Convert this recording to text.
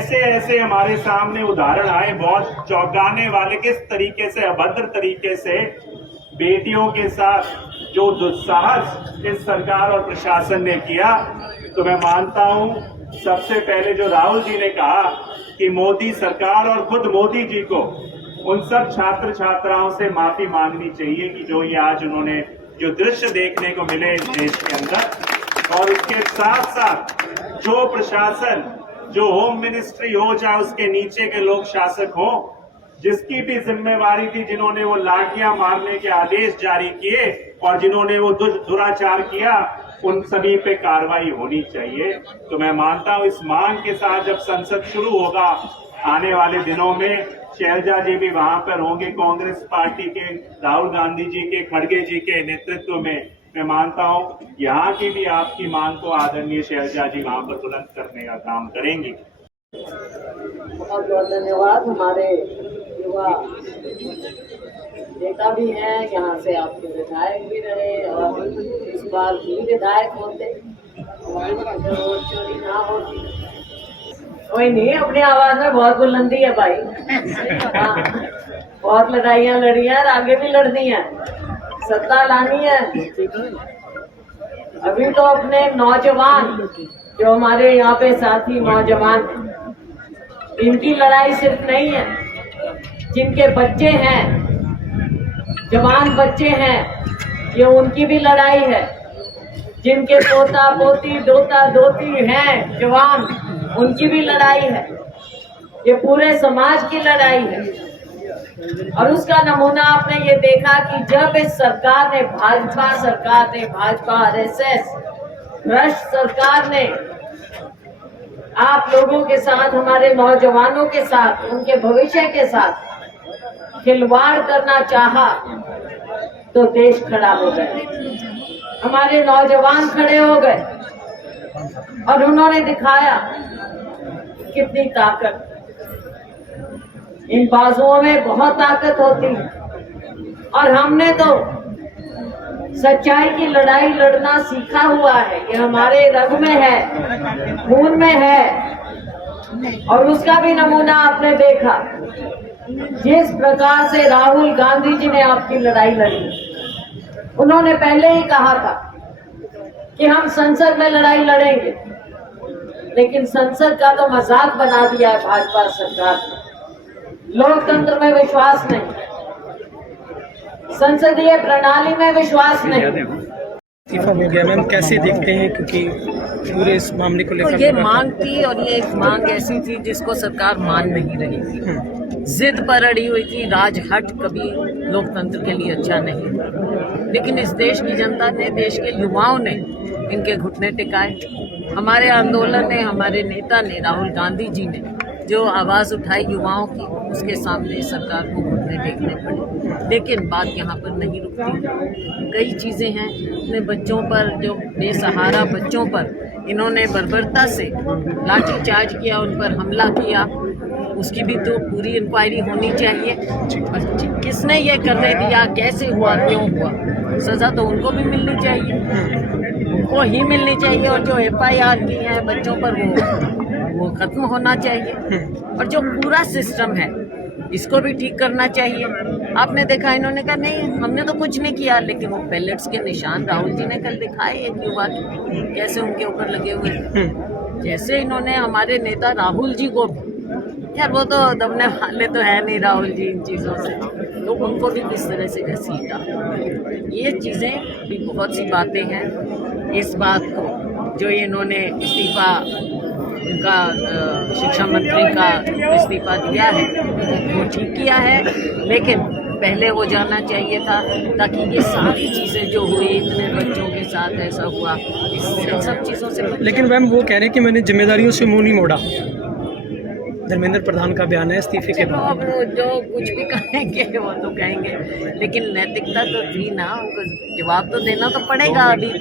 ऐसे ऐसे हमारे सामने उदाहरण आए बहुत चौंकाने वाले, किस तरीके से अभद्र तरीके से बेटियों के साथ जो दुस्साहस इस सरकार और प्रशासन ने किया। तो मैं मानता हूं सबसे पहले जो राहुल जी ने कहा कि मोदी सरकार और खुद मोदी जी को उन सब छात्र छात्राओं से माफी मांगनी चाहिए कि जो ये आज उन्होंने जो दृश्य देखने को मिले इस देश के अंदर। और उसके साथ साथ जो प्रशासन, जो होम मिनिस्ट्री हो चाहे उसके नीचे के लोग शासक हो, जिसकी भी जिम्मेवारी थी, जिन्होंने वो लाठियां मारने के आदेश जारी किए और जिन्होंने वो दुराचार किया, उन सभी पे कार्रवाई होनी चाहिए। तो मैं मानता हूं इस मांग के साथ जब संसद शुरू होगा आने वाले दिनों में, शैलजा जी भी वहां पर होंगे कांग्रेस पार्टी के, राहुल गांधी जी के, खड़गे जी के नेतृत्व में। मैं मानता हूं यहाँ की भी आपकी मांग को आदरणीय शैलजा जी वहां पर बुलंद करने का काम करेंगी। बहुत बहुत धन्यवाद। हमारे युवा नेता भी हैं, यहाँ से आपके विधायक भी रहे और इस बार भी विधायक होते, वोट चोरी ना होती। कोई नहीं, अपनी आवाज में बहुत बुलंदी है भाई। हाँ, बहुत लड़ाइयाँ लड़ी हैं और आगे भी लड़नी है, सत्ता लानी है। अभी तो अपने नौजवान जो हमारे यहाँ पे साथी नौजवान हैं, इनकी लड़ाई सिर्फ नहीं है, जिनके बच्चे हैं, जवान बच्चे हैं, ये उनकी भी लड़ाई है। जिनके पोता पोती दोता दोती हैं जवान, उनकी भी लड़ाई है। ये पूरे समाज की लड़ाई है। और उसका नमूना आपने ये देखा कि जब इस सरकार ने, भाजपा सरकार ने, भाजपा आरएसएस भ्रष्ट सरकार ने आप लोगों के साथ, हमारे नौजवानों के साथ, उनके भविष्य के साथ खिलवाड़ करना चाहा तो देश खड़ा हो गया, हमारे नौजवान खड़े हो गए और उन्होंने दिखाया कितनी ताकत। इन बाजुओं में बहुत ताकत होती है और हमने तो सच्चाई की लड़ाई लड़ना सीखा हुआ है। ये हमारे रग में है, खून में है। और उसका भी नमूना आपने देखा, जिस प्रकार से राहुल गांधी जी ने आपकी लड़ाई लड़ी। उन्होंने पहले ही कहा था कि हम संसद में लड़ाई लड़ेंगे, लेकिन संसद का तो मजाक बना दिया है भाजपा सरकार ने। लोकतंत्र में विश्वास नहीं, संसदीय प्रणाली में विश्वास नहीं। इस्तीफा हो गया मैम, कैसे देखते हैं? क्योंकि पूरे इस मामले को लेकर तो ये मांग थी और ये एक मांग ऐसी थी जिसको सरकार मान नहीं रही थी, जिद पर अड़ी हुई थी। राजहट कभी लोकतंत्र के लिए अच्छा नहीं, लेकिन इस देश की जनता ने, देश के युवाओं ने इनके घुटने टिकाए। हमारे आंदोलन ने, हमारे नेता ने, राहुल गांधी जी ने जो आवाज़ उठाई युवाओं की, उसके सामने सरकार को घुटने टेकने पड़े। लेकिन बात यहाँ पर नहीं रुकती। कई चीज़ें हैं, अपने बच्चों पर, जो बेसहारा बच्चों पर इन्होंने बर्बरता से लाठीचार्ज किया, उन पर हमला किया, उसकी भी तो पूरी इंक्वायरी होनी चाहिए। और किसने ये करने दिया, कैसे हुआ, क्यों हुआ, सज़ा तो उनको भी मिलनी चाहिए, उनको ही मिलनी चाहिए। और जो FIR की है बच्चों पर, वो खत्म होना चाहिए। और जो पूरा सिस्टम है इसको भी ठीक करना चाहिए। आपने देखा, इन्होंने कहा नहीं हमने तो कुछ नहीं किया, लेकिन वो पैलेट्स के निशान राहुल जी ने कल दिखाए एक युवा के, कैसे उनके ऊपर लगे हुए। जैसे इन्होंने हमारे नेता राहुल जी को, यार वो तो दबने वाले तो है नहीं राहुल जी इन चीज़ों से, तो उनको भी किस तरह से घसीटा। ये चीज़ें भी बहुत सी बातें हैं। इस बात को जो इन्होंने इस्तीफा, उनका शिक्षा मंत्री का इस्तीफा दिया है, वो ठीक किया है, लेकिन पहले हो जाना चाहिए था, ताकि ये सारी चीज़ें जो हुई, इतने बच्चों के साथ ऐसा हुआ, इस सब चीज़ों से। लेकिन मैम वो कह रहे हैं कि मैंने जिम्मेदारियों से मुंह नहीं मोड़ा। धर्मेंद्र प्रधान का बयान है इस्तीफे के बाद। अब जो कुछ भी कहेंगे वो तो कहेंगे, लेकिन नैतिकता तो थी ना, उनको जवाब तो देना तो पड़ेगा अभी भी।